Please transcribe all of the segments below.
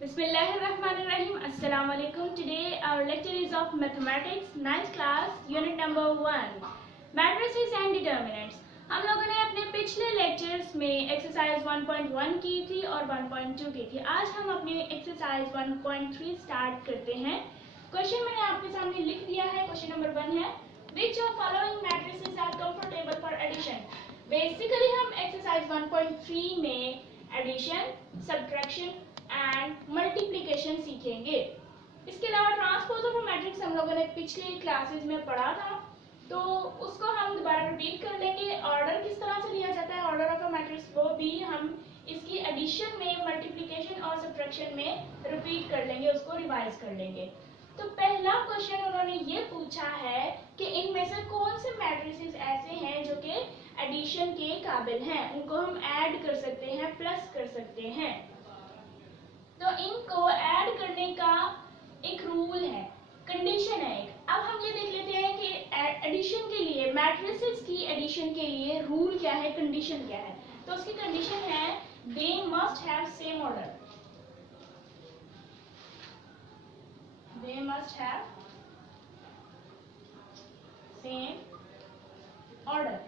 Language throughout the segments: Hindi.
Bismillahirrahmanirrahim. Assalamu alaikum. Today our lecture is of mathematics 9th class unit number 1 matrices and determinants. हम लोगों ने अपने पिछले लेक्चर्स में एक्सरसाइज 1.1 की थी और 1.2 की थी. आज हम अपनी एक्सरसाइज 1.3 स्टार्ट करते हैं. क्वेश्चन मैंने आपके सामने लिख दिया है. क्वेश्चन नंबर 1 है which of following matrices are comfortable for addition. Basically हम एक्सरसाइज 1.3 में एडिशन, सब्ट्रैक्शन एंड मल्टीप्लिकेशन सीखेंगे. इसके अलावा ट्रांसपोज ऑफ मैट्रिक्स हम लोगों ने पिछली क्लासेस में पढ़ा था, तो उसको हम दोबारा रिपीट कर लेंगे. ऑर्डर किस तरह से लिया जाता है ऑर्डर ऑफ अ मैट्रिक्स, वो भी हम इसकी एडिशन में, मल्टीप्लिकेशन और सब्ट्रैक्शन में रिपीट कर लेंगे, उसको रिवाइज कर लेंगे. तो पहला क्वेश्चन उन्होंने ये पूछा है कि इनमें से कौन से मैट्रिसेस ऐसे हैं जो कि एडिशन के काबिल हैं, उनको हम ऐड कर सकते हैं, प्लस कर सकते हैं. तो इनको ऐड करने का एक रूल है, कंडीशन है एक. अब हम ये देख लेते हैं कि एडिशन के लिए, मैट्रिसेस की एडिशन के लिए रूल क्या है, कंडीशन क्या है. तो उसकी कंडीशन है they must have same order. They must have same order.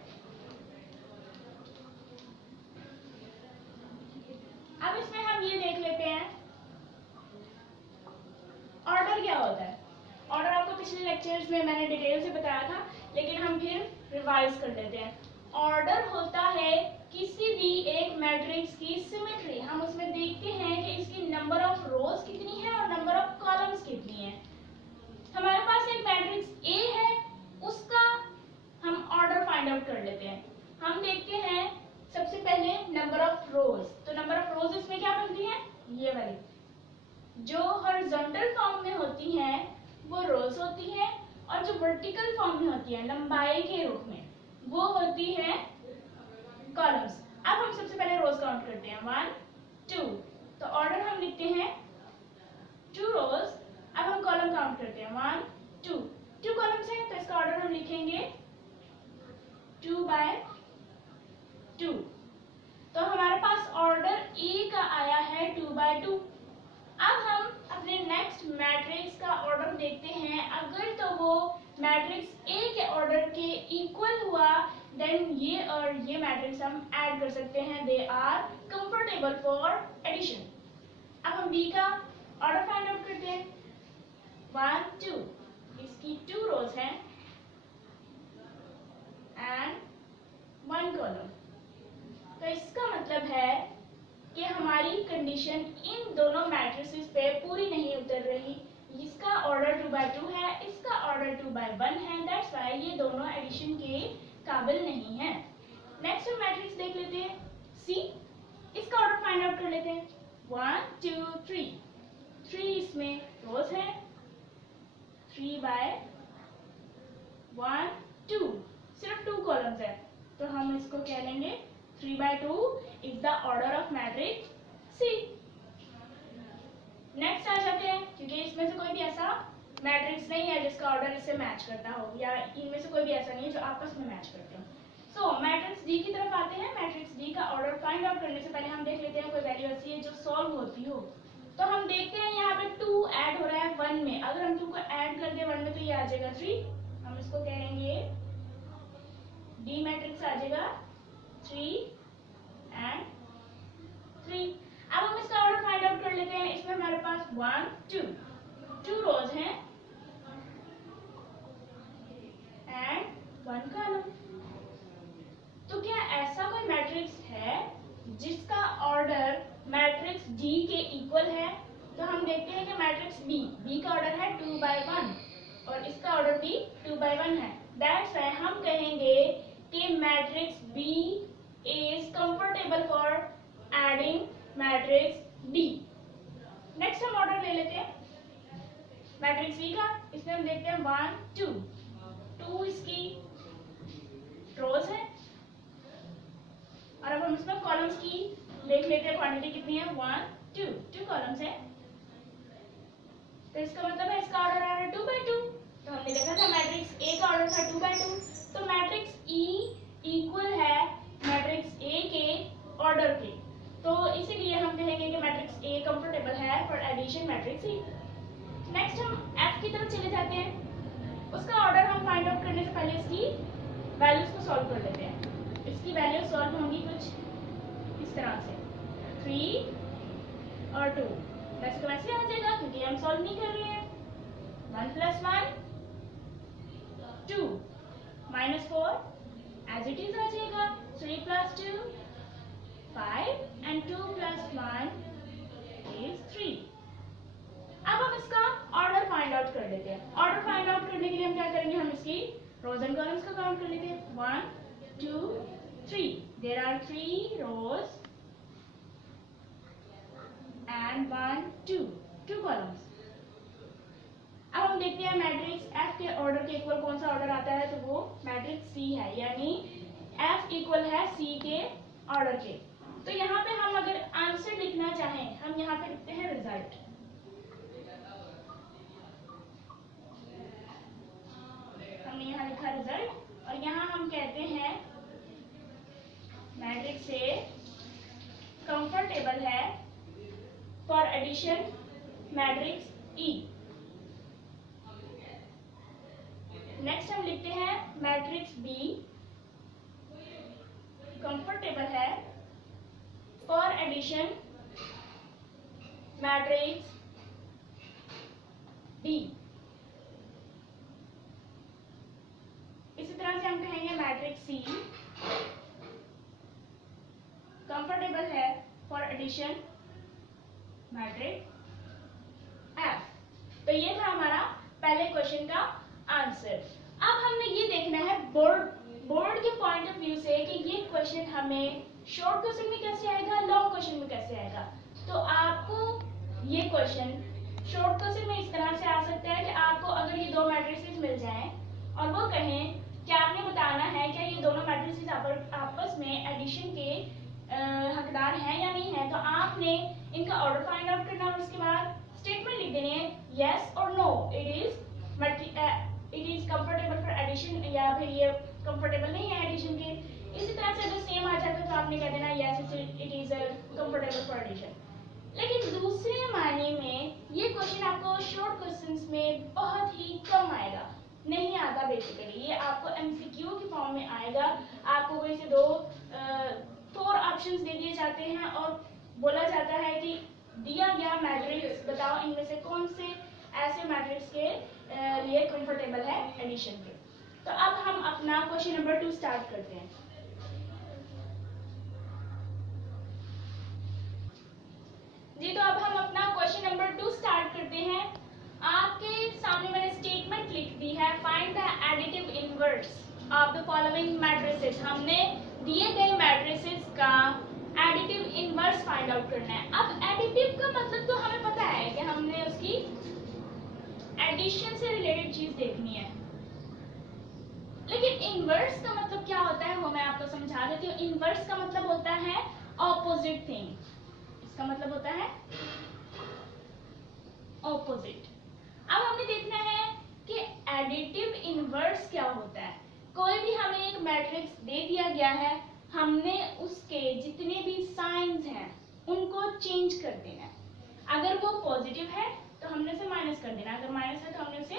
अब इसमें हम ये देख लेते हैं ऑर्डर क्या होता है. ऑर्डर आपको पिछले लेक्चर्स में मैंने डिटेल से बताया था, लेकिन हम फिर रिवाइज कर लेते हैं. ऑर्डर होता है किसी भी एक मैट्रिक्स की सिमेट्री. हम उसमें देखते हैं कि इसकी नंबर ऑफ रोज कितनी है और नंबर ऑफ कॉलम्स कितनी है. हमारे पास एक मैट्रिक्स ए है, उसका हम ऑर्डर फाइंड आउट कर लेते हैं. हम देखते हैं सबसे पहले नंबर ऑफ रोज. तो नंबर ऑफ रोज इसमें क्या बनती है, ये वाली जो हॉरिजॉन्टल फॉर्म में होती हैं वो रोज होती हैं, और जो वर्टिकल फॉर्म में होती है लंबाई के रूप में वो होती है कॉलम्स. अब हम सबसे पहले रोज काउंट करते हैं 1 2. तो ऑर्डर हम लिखते हैं 2 रोज. अब हम कॉलम काउंट करते हैं 1 2. 2 कॉलम्स हैं तो इसका ऑर्डर हम लिखेंगे 2 by 2. तो हमारे पास ऑर्डर ए का आया है 2 by 2. अब हम अपने नेक्स्ट मैट्रिक्स का ऑर्डर देखते हैं. अगर तो वो मैट्रिक्स ए के ऑर्डर के इक्वल हुआ देन ये और ये मैट्रिक्स हम ऐड कर सकते हैं. They are comfortable for addition. अब हम बी का ऑर्डर फाइंड आउट करते हैं 1 2. इसकी 2 रोज हैं एंड 1 कॉलम. तो इसका मतलब है कि हमारी कंडीशन इन दोनों मैट्रिसेस पे पूरी नहीं उतर रही. इसका ऑर्डर 2 by 2 है, इसका ऑर्डर 2 by 1 है. दैट्स व्हाई ये दोनों एडिशन के काबिल नहीं है. नेक्स्ट हम मैट्रिक्स देख लेते हैं सी. इसका ऑर्डर फाइंड आउट कर लेते हैं 1 2 3. 3 इसमें रोज है, 3 by 1 2. सिर्फ 2 कॉलम्स है, तो हम इसको कह लेंगे 3 by 2 is the order of matrix C. Next आ जाते हैं, क्योंकि इसमें से कोई भी ऐसा मैट्रिक्स नहीं है जिसका ऑर्डर इससे मैच करता हो, या इनमें से कोई भी ऐसा नहीं है जो आपस में मैच करते हो. सो मैट्रिक्स डी की तरफ आते हैं. मैट्रिक्स डी का ऑर्डर फाइंड आउट करने से पहले हम देख लेते हैं कोई वैल्यू ऐसी है जो सॉल्व होती हो. तो हम देखते हैं यहाँ पे 2 ऐड हो रहा है 1 में. अगर हम 2 को ऐड कर दे 1 में तो ये आ जाएगा 3. हम इसको कहेंगे डी मैट्रिक्स आ जाएगा 3 and 3. अब हम इसका ऑर्डर फाइंड आउट कर लेते हैं. इसमें हमारे पास 1 2 2 रोज हैं एंड 1 कॉलम. तो क्या ऐसा कोई मैट्रिक्स है जिसका ऑर्डर मैट्रिक्स डी के इक्वल है? तो हम देखते हैं कि मैट्रिक्स बी का ऑर्डर है 2 by 1 और इसका ऑर्डर भी 2 by 1 है. दैट्स व्हाई हम कहेंगे कि matrix B is comfortable for adding matrix D. Next हम ऑर्डर ले लेते हैं मैट्रिक्स B का. इसमें हम देखते हैं 1 2. 2 इसकी रोज है, और अब हम इसमें कॉलम्स की देख लेते हैं क्वांटिटी कितनी है 1 2. 2 कॉलम्स है, तो इसका मतलब है इसका ऑर्डर आ रहा है 2 by 2. तो हमने देखा था मैट्रिक्स A का ऑर्डर था 2 by 2. तो मैट्रिक्स E इक्वल है मैट्रिक्स A के ऑर्डर के. तो इसीलिए हम कहेंगे कि मैट्रिक्स ए कंफर्टेबल है फॉर पहले इसकी वैल्यूज को सॉल्व कर लेते हैं। इसकी वैल्यूज सॉल्व होंगी कुछ इस तरह से, 3 और 2 वैसे तो वैसे आ जाएगा क्योंकि हम सॉल्व नहीं कर रहे हैं। 1 + 1 2 -4 एज इट इज आ जाएगा। 3 + 2 5 and 2 + 1 is 3। अब हम इसका ऑर्डर फाइंड आउट कर लेते हैं। ऑर्डर फाइंड आउट करने के लिए हम क्या करेंगे, हम इसकी रोज एंड कॉलम्स का काउंट कर लेते हैं। 1 2 3 there are 3 rows and 1 2 columns. अब हम देखते हैं मैट्रिक्स एफ के ऑर्डर के इक्वल कौन सा ऑर्डर आता है, तो वो मैट्रिक्स सी है, यानी एफ इक्वल है सी के ऑर्डर के। तो यहाँ पे हम अगर आंसर लिखना चाहें, हम यहाँ पे लिखते हैं रिजल्ट। हमने यहाँ लिखा रिजल्ट और यहाँ हम कहते हैं मैट्रिक्स ए कंफर्टेबल है for addition matrix E. Next हम लिखते हैं मैट्रिक्स बी कंफर्टेबल है फॉर एडिशन मैट्रिक्स डी। इसी तरह से हम कहेंगे मैट्रिक्स सी कंफर्टेबल है फॉर एडिशन मैट्रिक्स एफ। तो ये था हमारा पहले क्वेश्चन का आंसर। अब हमने ये देखना है बोर्ड के पॉइंट ऑफ व्यू से कि ये क्वेश्चन हमें शॉर्ट क्वेश्चन में कैसे आएगा, लॉन्ग क्वेश्चन में कैसे आएगा। तो आपको ये क्वेश्चन शॉर्ट क्वेश्चन में इस तरह से आ सकता है कि आपको अगर ये दो मैट्रिसेस मिल जाएं और वो कहें कि आपने बताना है क्या ये दोनों मैट्रिसेस आपस में एडिशन के हकदार हैं या नहीं है, तो आपने इनका ऑर्डर फाइंड आउट करना और उसके बाद स्टेटमेंट लिख देनी है यस और no, it is comfortable for addition, या फिर ये कंफर्टेबल नहीं है एडिशन के। इसी तरह से अगर सेम आ जाता तो आपने कह देना yes it is comfortable for addition. लेकिन दूसरे मायने में ये क्वेश्चन आपको शॉर्ट क्वेश्चंस में बहुत ही कम आएगा, नहीं आता बेसिकली। ये आपको एमसीक्यू के फॉर्म में आएगा। आपको कोई से दो 4 ऑप्शंस दे दिए जाते हैं और बोला जाता है कि दिया गया मैट्रिक्स बताओ इनमें से कौन से ऐसे मैट्रिक्स के लिए कंफर्टेबल है एडिशन के। तो अब हम अपना क्वेश्चन नंबर 2 स्टार्ट करते हैं। जी, तो अब हम अपना क्वेश्चन नंबर 2 स्टार्ट करते हैं। आपके सामने मैंने स्टेटमेंट लिख दी है, find the additive inverse of the following matrices. हमने दिए गए मैट्रिसेस का एडिटिव इनवर्स फाइंड आउट करना है। अब एडिटिव का मतलब तो हमें पता है कि हमने उसकी एडिशन से रिलेटेड चीज देखनी है, लेकिन इनवर्स का मतलब क्या होता है वो मैं आपको समझा देती हूँ। इनवर्स का मतलब होता है ऑपोजिट थिंग। इसका मतलब होता है ऑपोजिट। अब हमने देखना है कि एडिटिव इनवर्स क्या होता है। कोई भी हमें एक मैट्रिक्स दे दिया गया है, हमने उसके जितने भी साइंस हैं उनको चेंज कर देना है। अगर वो पॉजिटिव है तो हमने उसे माइनस कर देना, अगर माइनस है तो हमने उसे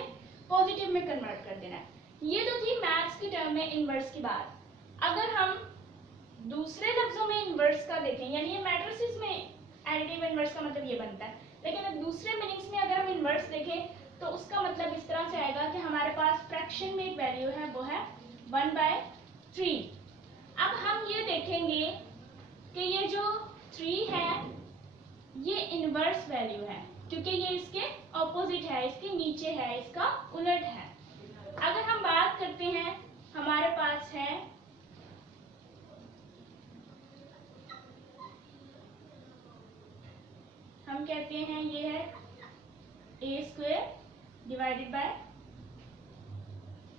पॉजिटिव में कन्वर्ट कर देना है। ये तो थी मैथ्स की टर्म में इनवर्स की बात। अगर हम दूसरे लफ्जों में इनवर्स का देखें, यानी ये मैट्रिसेस में एडिटिव इनवर्स का मतलब ये बनता है, लेकिन अब दूसरे मीनिंग्स में अगर हम इनवर्स देखें तो उसका मतलब इस तरह से आएगा कि हमारे पास फ्रैक्शन में एक वैल्यू है, वो है 1/3। अब हम ये देखेंगे कि ये जो 3 है ये इनवर्स वैल्यू है, क्योंकि ये इसके ऑपोजिट है, इसके नीचे है, इसका उलट है। अगर हम बात करते हैं, हमारे पास है हम कहते हैं ये है a² divided by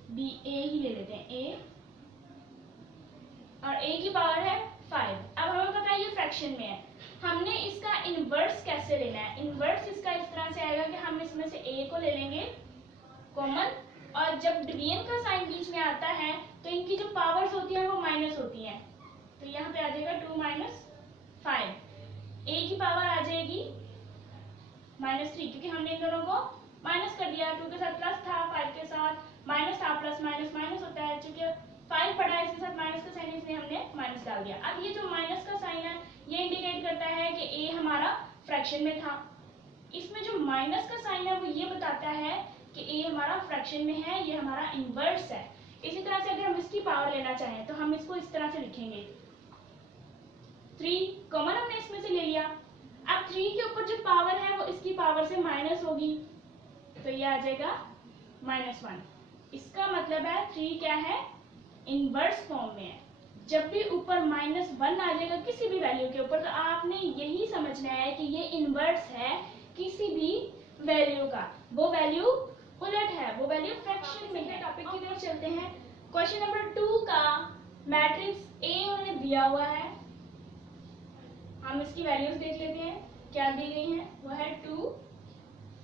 b, a ही ले लेते हैं a, और a की पावर है 5। अब हमें पता है ये फ्रैक्शन में है, हमने इसका इनवर्स कैसे लेना है। इनवर्स इसका इस तरह से आएगा कि हम इसमें से a को ले लेंगे कॉमन, और जब डिवीजन का साइन बीच में आता है तो इनकी जो पावर्स होती हैं वो माइनस होती हैं, तो यहाँ पे आ जाएगा 2 - 5। a की पावर आ जाएगी -3, क्योंकि हमने इन दोनों को माइनस कर दिया। 2 के साथ प्लस था, 5 के साथ माइनस था, प्लस माइनस माइनस होता है, दिया। अब ये जो माइनस का साइन है ये इंडिकेट करता है कि ए हमारा फ्रैक्शन में था। इसमें जो माइनस का साइन है वो ये बताता है कि ए हमारा फ्रैक्शन में है, ये हमारा इनवर्स है। इसी तरह से अगर हम इसकी पावर लेना चाहें तो हम इसको इस तरह से लिखेंगे, 3 कॉमन हमने इसमें से ले लिया। अब 3 के ऊपर जो पावर है वो इसकी पावर से माइनस होगी, तो ये आ जाएगा -1। इसका मतलब है 3 क्या है, इनवर्स फॉर्म में है। जब भी ऊपर -1 आ जाएगा किसी भी वैल्यू के ऊपर, तो आपने यही समझना है कि ये इनवर्स है किसी भी वैल्यू का, वो वैल्यू उलट है, वो वैल्यू फ्रैक्शन में है। टॉपिक की तरफ चलते हैं। क्वेश्चन नंबर 2 का मैट्रिक्स ए उन्होंने दिया हुआ है, हम इसकी वैल्यूज देख लेते हैं क्या दी गई हैं। वो है 2,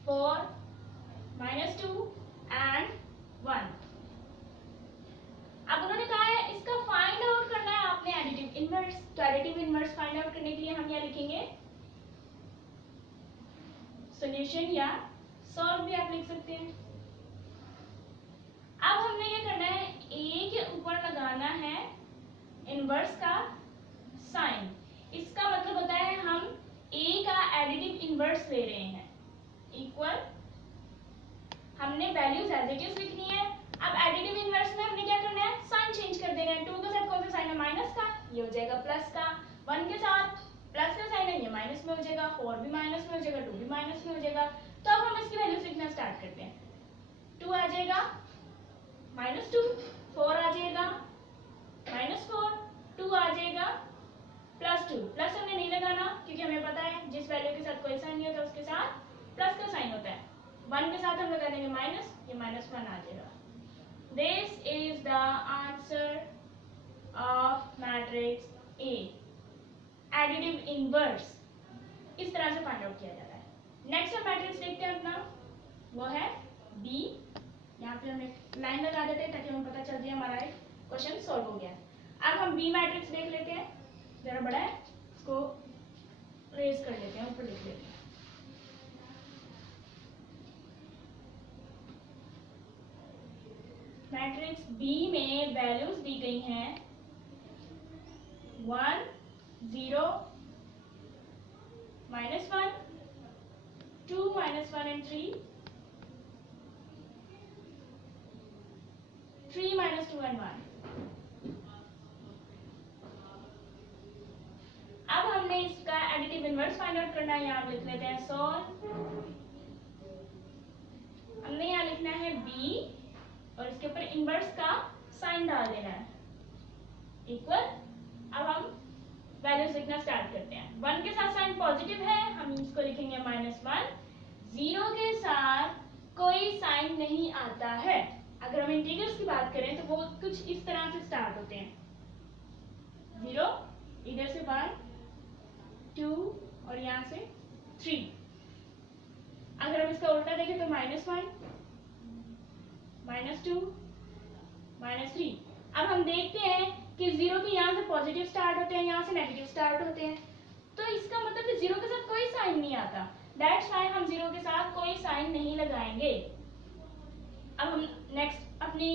4, -2 एंड 1। अब उन्होंने कहा है इसका फाइंड आउट करना है आपने एडिटिव इनवर्स। तो एडिटिव इनवर्स फाइंड आउट करने के लिए हम क्या लिखेंगे, सॉल्यूशन या सॉल्व भी आप लिख सकते हैं। अब हमने क्या करना है, ए के ऊपर लगाना है इनवर्स का साइन। इसका मतलब होता है हम ए का एडिटिव इनवर्स ले रहे हैं, इक्वल हमने वैल्यूज एज इट इज लिखनी है। अब एडिटिव इनवर्स में हमने क्या करना है, साइन चेंज कर देना है। 2 के साथ कौन सा साइन है, माइनस का, ये हो जाएगा प्लस का। 1 के साथ प्लस का साइन है, ये माइनस में हो जाएगा। 4 भी माइनस में हो जाएगा, 2 भी माइनस में हो जाएगा। तो अब हम इसकी वैल्यूज लिखना स्टार्ट करते हैं। 2 आ जाएगा -2, 4 आ जाएगा -4, 2 आ जाएगा +2। प्लस हमने नहीं लगाना क्योंकि हमें पता है जिस वैल्यू के साथ कोई साइन नहीं होता उसके साथ प्लस का साइन होता है। 1 के साथ हम लगा देंगे माइनस, ये -1 आ जाएगा। This is the answer of matrix A, additive inverse. इस तरह से फाइंड आउट किया जाता है। नेक्स्ट हम मैट्रिक्स देखते हैं अपना, वो है बी। यहाँ पे हम एक लाइन लगा देते हैं ताकि हमें पता चल जाए हमारा एक क्वेश्चन सॉल्व हो गया। अब हम बी मैट्रिक्स देख लेते हैं, जरा बड़ा है, इसको रेज कर लेते हैं, ऊपर लिख लेते हैं। मैट्रिक्स बी में वैल्यूज दी गई हैं 1, 0, -1, 2, -1 and 3, 3, -2 and 1। अब हमने इसका एडिटिव इनवर्स फाइंड आउट करना है। यहाँ लिख लेते हैं सॉल्व। हमने यहाँ लिखना है b और इसके ऊपर इनवर्स का साइन डाल देना है, इक्वल। अब हम वैल्यूज लिखना स्टार्ट करते हैं। 1 के साथ साइन पॉजिटिव है, हम इसको लिखेंगे -1। 0 के साथ कोई साइन नहीं आता है। अगर हम इंटीजर्स की बात करें तो वो कुछ इस तरह से स्टार्ट होते हैं, 0, इधर से 1, 2 और यहाँ से 3। अगर हम इसका उल्टा देखें तो -1, -2, -3। अब हम देखते हैं कि 0 के यहाँ से पॉजिटिव स्टार्ट होते हैं, यहाँ से नेगेटिव स्टार्ट होते हैं। तो इसका मतलब कि 0 के साथ कोई साइन नहीं आता, दैट्स व्हाई हम 0 के साथ कोई साइन नहीं लगाएंगे। अब हम नेक्स्ट अपनी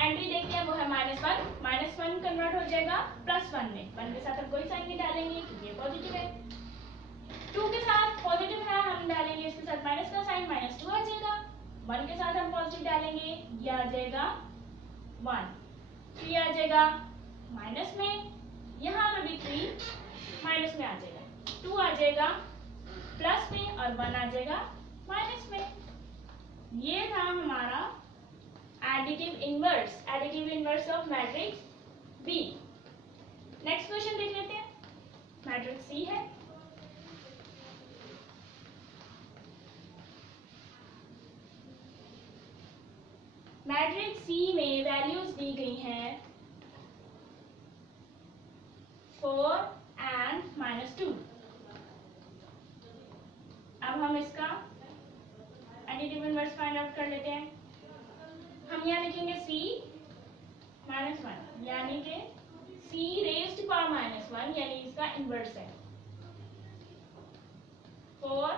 एंट्री देखते हैं, वो है -1। -1 कन्वर्ट हो जाएगा +1 में। 1 के साथ हम कोई साइन नहीं डालेंगे क्योंकि ये पॉजिटिव है। 2 के साथ पॉजिटिव है, हम डालेंगे इसके साथ माइनस का साइन, -2 आ जाएगा। 1 के साथ हम पॉजिटिव डालेंगे, ये आ जाएगा 1। 3 आ जाएगा माइनस में, यहाँ पे भी 3 माइनस में आ जाएगा। 2 आ जाएगा प्लस में और 1 आ जाएगा माइनस में। ये था हमारा additive inverse of matrix B. Next question देख लेते हैं। मैट्रिक्स सी है, मैट्रिक्स सी में वैल्यूज दी गई हैं 4 एंड -2। अब हम इसका एडिटिव इनवर्स फाइंड आउट कर लेते हैं। हम यहाँ लिखेंगे c -1, यानी कि c रेज्ड पावर -1, यानी इसका इनवर्स है 4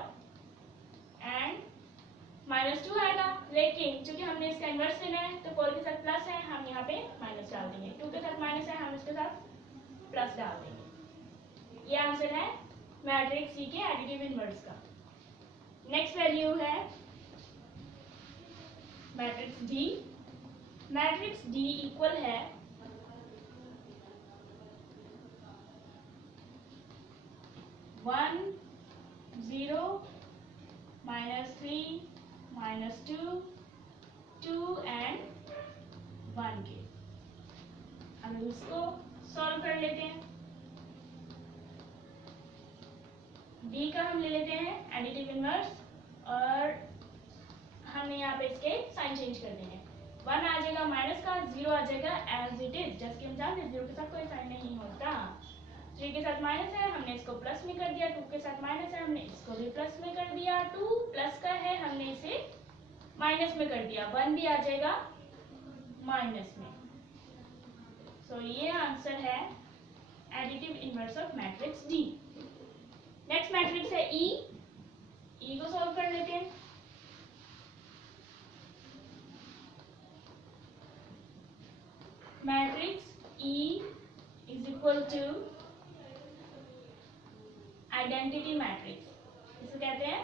एंड -2 आएगा। लेकिन चूंकि हमने इसका इनवर्स लेना है तो 4 के साथ प्लस है, हम यहाँ पे माइनस डाल देंगे। 2 के साथ माइनस है, हम इसके साथ प्लस डाल देंगे। ये आंसर है मैट्रिक्स सी के एडिटिव इनवर्स का। नेक्स्ट वैल्यू है matrix D. Matrix D equal है 1 0 -3 -2 2 एंड 1 के। अब इसको सॉल्व कर लेते हैं। डी का हम ले लेते हैं एडिटिव इनवर्स और हमने यहाँ पे इसके साइन चेंज कर देंगे। 1 आ जाएगा माइनस का, 0 आ जाएगा एज इट इज, जस्ट कि हम जानते हैं 0 के साथ कोई साइन नहीं होता। 3 के साथ माइनस है, हमने इसको प्लस में कर दिया। 2 के साथ माइनस है, हमने इसको भी प्लस में कर दिया। 2 प्लस का है, हमने इसे माइनस में कर दिया। 1 भी आ जाएगा माइनस में। सो ये आंसर है additive inverse of matrix D. Next matrix है ई। ई को सॉल्व कर लेते हैं। Matrix E is equal to identity matrix. इसे कहते हैं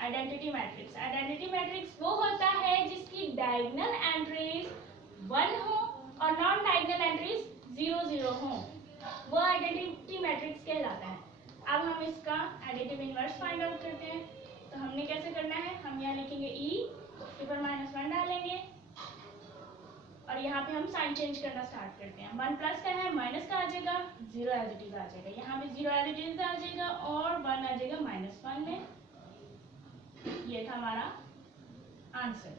आइडेंटिटी मैट्रिक्स। आइडेंटिटी मैट्रिक्स वो होता है जिसकी डायगोनल एंट्रीज 1 हो और नॉन डायगोनल एंट्रीज 0 0 हो, वो आइडेंटिटी मैट्रिक्स कहलाता है। अब हम इसका एडिटिव इनवर्स फाइंड आउट करते हैं। तो हमने कैसे करना है, हम यहाँ लिखेंगे ई, उसके ऊपर -1 डालेंगे और यहाँ पे हम साइन चेंज करना स्टार्ट करते हैं। 1 प्लस का है, माइनस का आ जाएगा, 0 एज इट इज आ जाएगा। यहाँ पे 0 एज इट इज आ जाएगा और 1 आ जाएगा -1 में। ये था हमारा आंसर।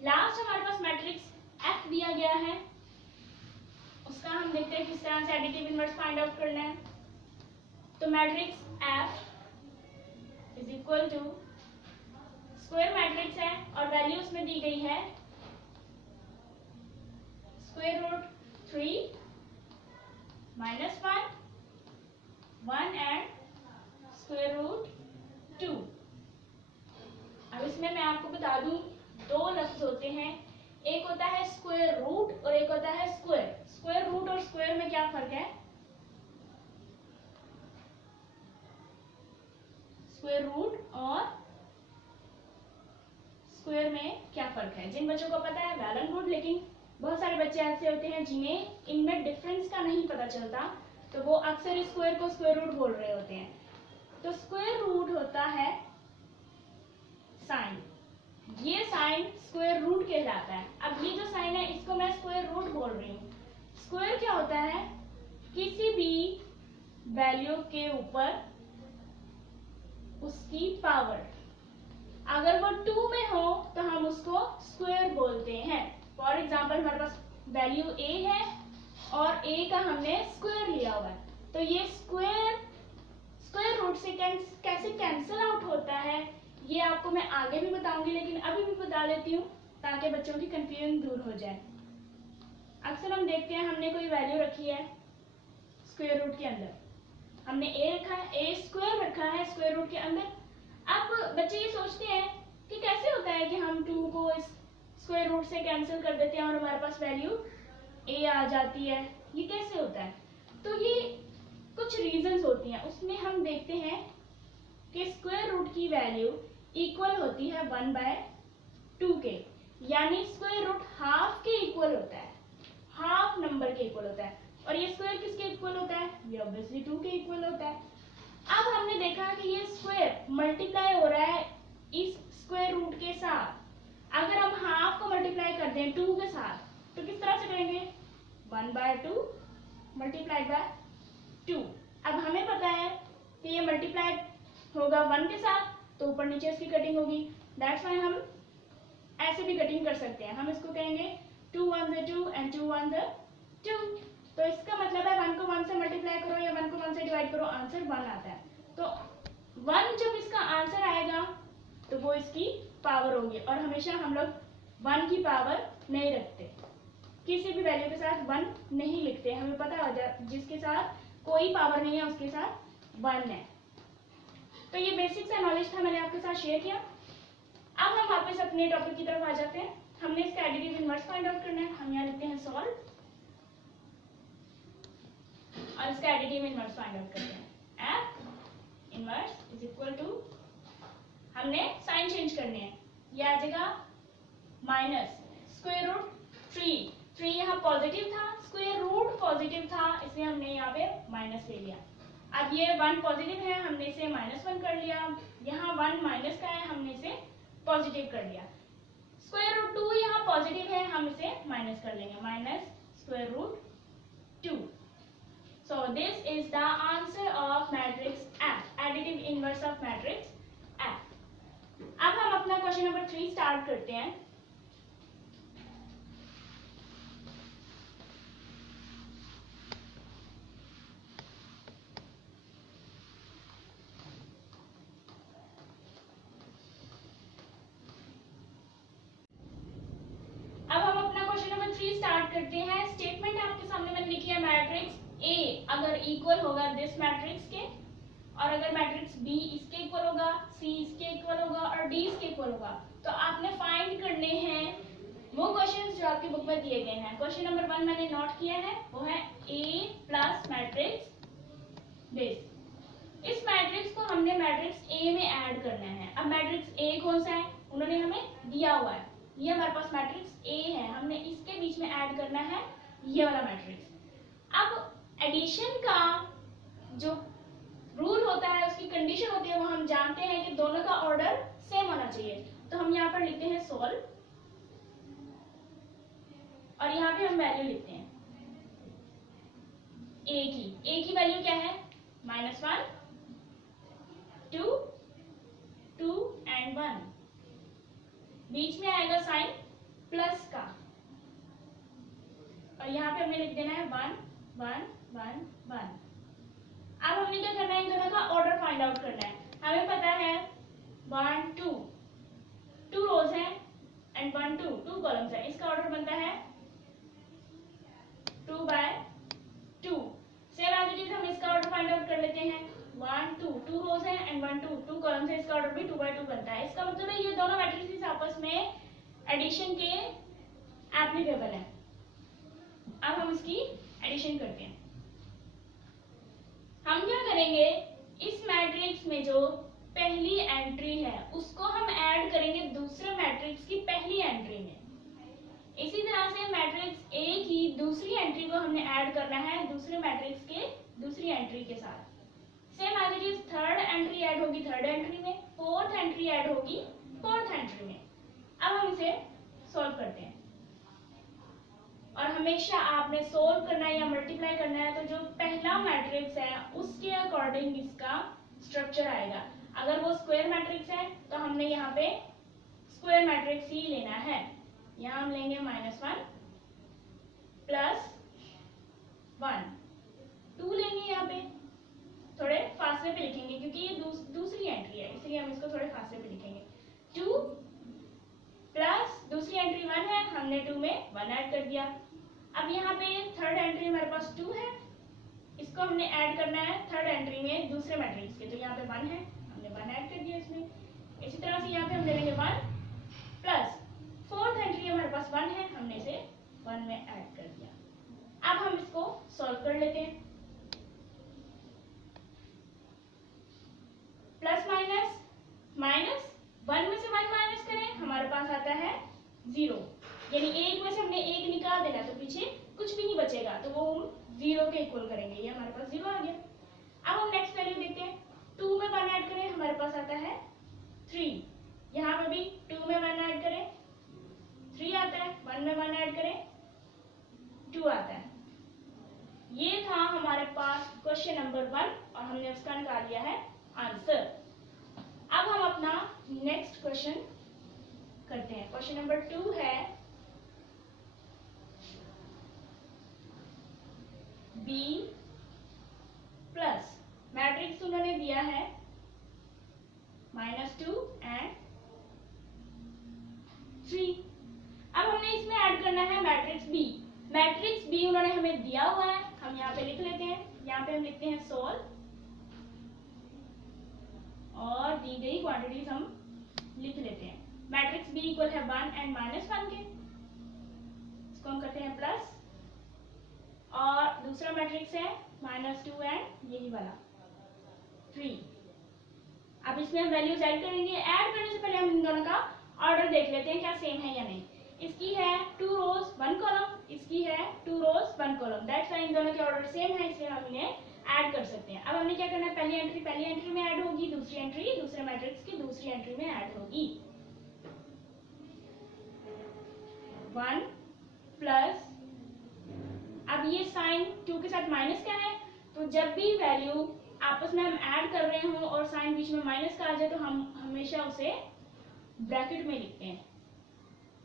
लास्ट हमारे पास मैट्रिक्स एफ दिया गया है, उसका हम देखते हैं किस तरह से एडिटिव इनवर्स फाइंड आउट करना है। तो matrix F is equal to square matrix है और वैल्यू उसमें दी गई है √3 -1 1 एंड √2। अब इसमें मैं आपको बता दूं, 2 लफ्ज होते हैं, एक होता है स्क्वायर रूट और एक होता है स्क्वायर। स्क्वायर रूट और स्क्वायर में क्या फर्क है? स्क्वायर रूट और स्क्वायर में क्या फर्क है? जिन बच्चों को पता है वेल एंड गुड, लेकिन बहुत सारे बच्चे ऐसे होते हैं जिन्हें इनमें डिफरेंस का नहीं पता चलता, तो वो अक्सर स्क्वायर को स्क्वायर रूट बोल रहे होते हैं। तो स्क्वायर रूट होता है साइन, ये साइन स्क्वायर रूट कहलाता है। अब ये जो साइन है इसको मैं स्क्वायर रूट बोल रही हूँ। स्क्वायर क्या होता है? किसी भी वैल्यू के ऊपर उसकी पावर, अगर वो 2 में हो तो हम उसको स्क्वायर बोलते हैं। फॉर एग्जाम्पल हमारे पास वैल्यू a है और a का हमने स्क्वायर लिया हुआ है, तो ये स्क्वायर रूट से कैसे कैंसिल आउट होता है ये आपको मैं आगे भी बताऊंगी, लेकिन अभी भी बता देती हूँ ताकि बच्चों की कंफ्यूजन दूर हो जाए। अक्सर हम देखते हैं हमने कोई वैल्यू रखी है स्क्वायर रूट के अंदर, हमने a रखा है, a स्क्वायर रखा है स्क्वायर रूट के अंदर। अब बच्चे ये सोचते हैं कि कैसे होता है कि हम 2 को इस स्क्वायर रूट से कैंसिल कर देते हैं और हमारे पास वैल्यू a आ जाती है, ये कैसे होता है? तो ये कुछ रीजंस होती हैं, उसमें हम देखते हैं कि स्क्वायर रूट की वैल्यू इक्वल होती है 1/2 के, यानी स्क्वायर रूट हाफ के इक्वल होता है, हाफ नंबर के इक्वल होता है। और ये स्क्वायर किसके इक्वल होता है? ये ऑब्वियसली 2 के इक्वल होता है। अब हमने देखा कि ये स्क्वायर मल्टीप्लाई हो रहा है इस स्क्वायर रूट के साथ। अगर हम हाफ को मल्टीप्लाई कर दें 2 के साथ तो किस तरह से करेंगे? 1/2 मल्टीप्लाइड बाय 2। अब हमें पता है कि ये मल्टीप्लाई होगा 1 के साथ तो ऊपर नीचे इसकी कटिंग होगी, दैट्स व्हाई हम ऐसे भी कटिंग कर सकते हैं। हम इसको कहेंगे 2 1 2 एंड 2 1 2। तो इसका मतलब है 1 को 1 से मल्टीप्लाई करो या 1 को 1 से डिवाइड करो, आंसर 1 आता है। तो 1 जब इसका आंसर आएगा तो वो इसकी पावर होगी, और हमेशा हम लोग 1 की पावर नहीं रखते, किसी भी वैल्यू के साथ 1 नहीं लिखते। हमें पता हो जाए जिसके साथ कोई पावर नहीं है उसके साथ 1 है। तो ये बेसिक सा नॉलेज था, मैंने आपके साथ शेयर किया। अब हम वापस अपने टॉपिक की तरफ आ जाते हैं। हमने इसका एडिटिव इनवर्स फाइंड आउट करना है। हम यहाँ लिखते हैं सॉल्व। और इसका एडिटिव इनवर्स फाइंड आउट करते हैं। F inverse is equal to, हमने साइन चेंज करने हैं, ये आ जाएगा माइनस स्क्वायर रूट 3, 3 यहाँ पॉजिटिव था, स्क्वायर रूट पॉजिटिव था, इसलिए हमने यहाँ पे माइनस ले लिया। अब ये 1 पॉजिटिव है, हमने इसे -1 कर लिया, यहाँ 1 माइनस का है, हमने इसे पॉजिटिव कर लिया। स्क्वायर रूट 2 यहाँ पॉजिटिव है, हम इसे माइनस कर लेंगे, minus square root 2। So this is the answer of matrix F, additive inverse of matrix F. अब हम अपना क्वेश्चन नंबर 3 स्टार्ट करते हैं। अब हम अपना क्वेश्चन नंबर 3 स्टार्ट करते हैं। स्टेटमेंट आपके सामने मैंने लिखी है, मैट्रिक्स A अगर इक्वल होगा दिस मैट्रिक्स के, और अगर मैट्रिक्स B इसके इक्वल होगा, C इसके इक्वल होगा और D इसके इक्वल होगा, तो आपने फाइंड करने हैं वो क्वेश्चंस जो आपकी बुक में दिए गए हैं। क्वेश्चन नंबर 1 मैंने नोट किया है, वो है A प्लस मैट्रिक्स दिस। इस मैट्रिक्स को हमने मैट्रिक्स A में ऐड करना है। अब मैट्रिक्स A कौन सा है, उन्होंने हमें दिया हुआ है, ये हमारे पास मैट्रिक्स A है, हमने इसके बीच में ऐड करना है ये वाला मैट्रिक्स। अब एडिशन का जो रूल होता है, उसकी कंडीशन होती है, वो हम जानते हैं कि दोनों का ऑर्डर सेम होना चाहिए। तो हम यहाँ पर लिखते हैं सोल्व, और यहाँ पे हम वैल्यू लिखते हैं A की वैल्यू क्या है, -1 2 2 एंड 1, बीच में आएगा साइन प्लस का, और यहाँ पे हमें लिख देना है 1 1 1 1। अब हमने क्या करना है, इन दोनों का ऑर्डर फाइंड आउट करना है। हमें पता है 1 2 2 रोज है एंड 1 2 2 कॉलम्स है, इसका ऑर्डर बनता है 2/2। सेम एज इट इज हम इसका ऑर्डर फाइंड आउट कर लेते हैं, 1 2 2 रोज है एंड 1 2 2 कॉलम्स है, इसका ऑर्डर भी 2/2 बनता है। इसका मतलब है ये दोनों मैट्रिसेस आपस में एडिशन के एप्लीकेबल है। अब हम इसकी एडिशन करते हैं। हम क्या करेंगे, इस मैट्रिक्स में जो पहली एंट्री है उसको हम ऐड करेंगे दूसरे मैट्रिक्स की पहली एंट्री में। इसी तरह से मैट्रिक्स A की दूसरी एंट्री को हमने ऐड करना है दूसरे मैट्रिक्स के दूसरी एंट्री के साथ। Same as it is third entry add होगी थर्ड एंट्री में, फोर्थ एंट्री ऐड होगी फोर्थ एंट्री में। अब हम इसे सॉल्व करते हैं, और हमेशा आपने सोल्व करना है या मल्टीप्लाई करना है तो जो पहला मैट्रिक्स है उसके अकॉर्डिंग इसका स्ट्रक्चर आएगा। अगर वो स्क्वायर मैट्रिक्स है तो हमने यहाँ पे स्क्वायर मैट्रिक्स ही लेना है। यहाँ हम लेंगे -1 प्लस 1 2 लेंगे, यहाँ पे थोड़े फासले पे लिखेंगे क्योंकि ये दूसरी एंट्री है, इसलिए हम इसको थोड़े फासले पे लिखेंगे। 2 प्लस दूसरी एंट्री 1 है, हमने 2 में 1 ऐड कर दिया। अब यहाँ पे थर्ड एंट्री हमारे पास 2 है, इसको हमने ऐड करना है थर्ड एंट्री में दूसरे मैट्रिक्स के, तो यहाँ पे 1 है, हमने 1 ऐड कर दिया इसमें। इसी तरह से यहाँ पे हम ले लेंगे 1 प्लस फोर्थ एंट्री हमारे पास 1 है, हमने इसे 1 में ऐड कर दिया। अब हम इसको सॉल्व कर लेते हैं। प्लस माइनस माइनस 1 में से 1 माइनस करें, हमारे पास आता है 0, यानी 1 में से हमने 1 निकाल देना तो पीछे कुछ भी नहीं बचेगा, तो वो हम 0 के इक्वल करेंगे, ये हमारे पास 0 आ गया। अब हम नेक्स्ट वैल्यू देखते हैं, 2 में 1 ऐड करें, हमारे पास आता है 3, यहाँ पे भी 2 में 1 ऐड करें 3 आता है, 1 में 1 ऐड करें 2 आता है। ये था हमारे पास क्वेश्चन नंबर 1 और हमने उसका निकाल लिया है आंसर। अब हम अपना नेक्स्ट क्वेश्चन करते हैं। क्वेश्चन नंबर 2 है B प्लस मैट्रिक्स उन्होंने दिया है -2 एंड 3। अब हमने इसमें ऐड करना है मैट्रिक्स B। मैट्रिक्स B उन्होंने हमें दिया हुआ है, हम यहाँ पे लिख लेते हैं, यहाँ पे हम लिखते हैं सोल्व, और दी गई क्वांटिटीज हम लिख लेते हैं। मैट्रिक्स B इक्वल है 1 एंड -1 के, इसको हम करते हैं प्लस, और दूसरा मैट्रिक्स है -2 एंड यही वाला 3। अब इसमें हम वैल्यूज ऐड करेंगे। ऐड करने से पहले हम इन दोनों का ऑर्डर देख लेते हैं क्या सेम है या नहीं। इसकी है 2 रोज 1 कॉलम, इसकी है 2 रोज 1 कॉलम। दैट्स व्हाई इन दोनों के ऑर्डर सेम है, इसलिए हम इन्हें ऐड कर सकते हैं। अब हमने क्या करना है, पहली एंट्री में ऐड होगी, दूसरी एंट्री दूसरे मैट्रिक्स की दूसरी एंट्री में ऐड होगी। 1 प्लस, अब ये साइन 2 के साथ माइनस का है, तो जब भी वैल्यू आपस में हम ऐड कर रहे हो और साइन बीच में माइनस का आ जाए तो हम हमेशा उसे ब्रैकेट में लिखते हैं।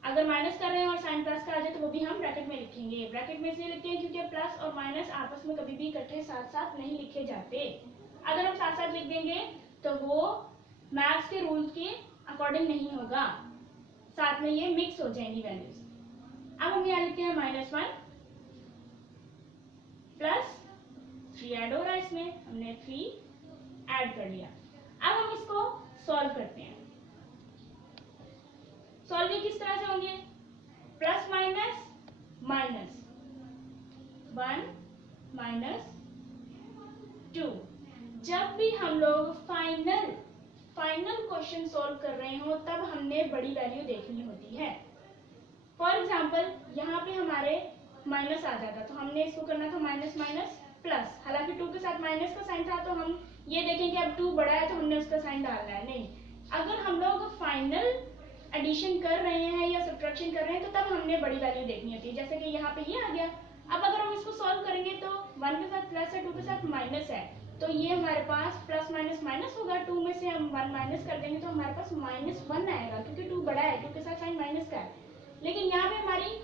अगर माइनस कर रहे हैं और साइन प्लस का आ जाए तो वो भी हम ब्रैकेट में लिखेंगे। ब्रैकेट में इसलिए लिखते हैं क्योंकि प्लस और माइनस आपस में कभी भी इकट्ठे साथ साथ नहीं लिखे जाते। अगर हम साथ साथ लिख देंगे तो वो मैथ्स के रूल्स के अकॉर्डिंग नहीं होगा, साथ में ये मिक्स हो जाएंगी वैल्यूज। अब हम यहाँ लिखते हैं -1 प्लस 3 ऐड हो रहा है, इसमें हमने 3 ऐड कर लिया। अब हम इसको सॉल्व करते हैं। सॉल्व किस तरह से होंगे, प्लस माइनस माइनस 1 -2। जब भी हम लोग फाइनल क्वेश्चन सॉल्व कर रहे हो तब हमने बड़ी वैल्यू देखनी होती है। फॉर एग्जाम्पल यहाँ पे हमारे माइनस आ जाता तो हमने इसको करना था माइनस माइनस प्लस। हालांकि 2 के साथ माइनस का साइन था तो हम ये देखें कि अब 2 बड़ा है तो हमने उसका साइन डालना है, नहीं। अगर हम लोग फाइनल एडिशन कर रहे हैं या सब्ट्रैक्शन कर रहे हैं तो तब हमने बड़ी वैल्यू देखनी होती है। जैसे कि यहाँ पे ये आ गया। अब अगर हम इसको सॉल्व करेंगे तो 1 के साथ प्लस है, 2 के साथ माइनस है, तो ये हमारे पास प्लस माइनस माइनस होगा। 2 में से हम 1 माइनस कर देंगे तो हमारे पास -1 आएगा, क्योंकि 2 बड़ा है, 2 के साथ साइन माइनस का है। लेकिन यहाँ पे हमारी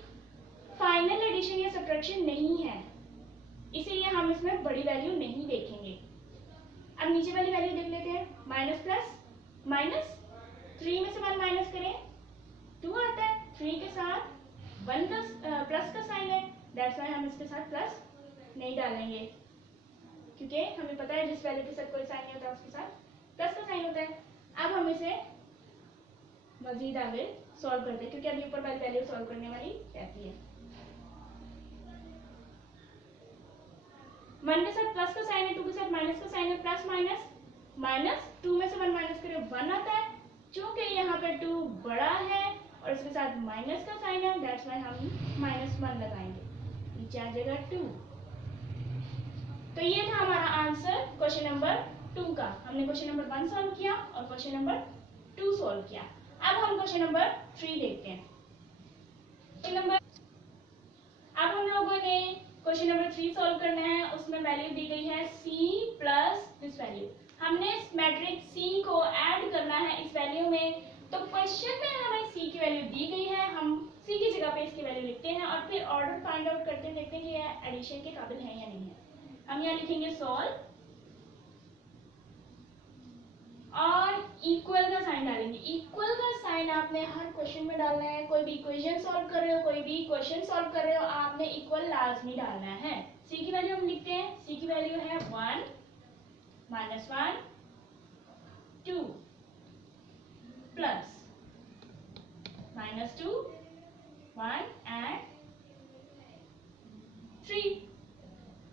फाइनल एडिशन या सब्ट्रैक्शन नहीं है, इसीलिए हम इसमें बड़ी वैल्यू नहीं देखेंगे। अब नीचे वाली वैल्यू देख लेते हैं। माइनस प्लस माइनस, 3 में से 1 माइनस करें 2 आता है, 3 के साथ 1 प्लस का साइन है, दैट्स व्हाई हम इसके साथ प्लस नहीं डालेंगे, क्योंकि हमें पता है जिस वैल्यू के साथ कोई साइन नहीं होता उसके साथ प्लस का साइन होता है। अब हम इसे मजीद आगे सॉल्व करते हैं, क्योंकि अभी ऊपर वाली वैल्यू सॉल्व करने वाली रहती है। 1 के साथ प्लस का साइन है, 2 के साथ माइनस का साइन है, प्लस माइनस माइनस, 2 में से 1 माइनस करें 1 आता है। चूंकि यहाँ पे 2 बड़ा है और इसके साथ माइनस का साइन है, दैट्स व्हाई हम -1 लगाएंगे, नीचे आ जाएगा 2। तो ये था हमारा आंसर क्वेश्चन नंबर 2 का। हमने क्वेश्चन नंबर 1 सॉल्व किया और क्वेश्चन नंबर 2 सॉल्व किया। अब हम क्वेश्चन नंबर 3 देखते हैं। अब हम लोगों ने क्वेश्चन नंबर 3 सॉल्व करना है। उसमें वैल्यू दी गई है c प्लस दिस वैल्यू। हमने इस मैट्रिक्स c को ऐड करना है इस वैल्यू में। तो क्वेश्चन में हमें c की वैल्यू दी गई है, हम c की जगह पे इसकी वैल्यू लिखते हैं और फिर ऑर्डर फाइंड आउट करते हैं, देखते हैं कि यह एडिशन के काबिल है या नहीं है। हम यहाँ लिखेंगे सॉल्व और इक्वल का साइन डालेंगे। इक्वल का साइन आपने हर क्वेश्चन में डालना है। कोई भी इक्वेशन सॉल्व कर रहे हो, कोई भी क्वेश्चन सॉल्व कर रहे हो, आपने इक्वल लाजमी डालना है। c की वैल्यू हम लिखते हैं, c की वैल्यू है 1 -1 2 प्लस -2 1 एंड 3।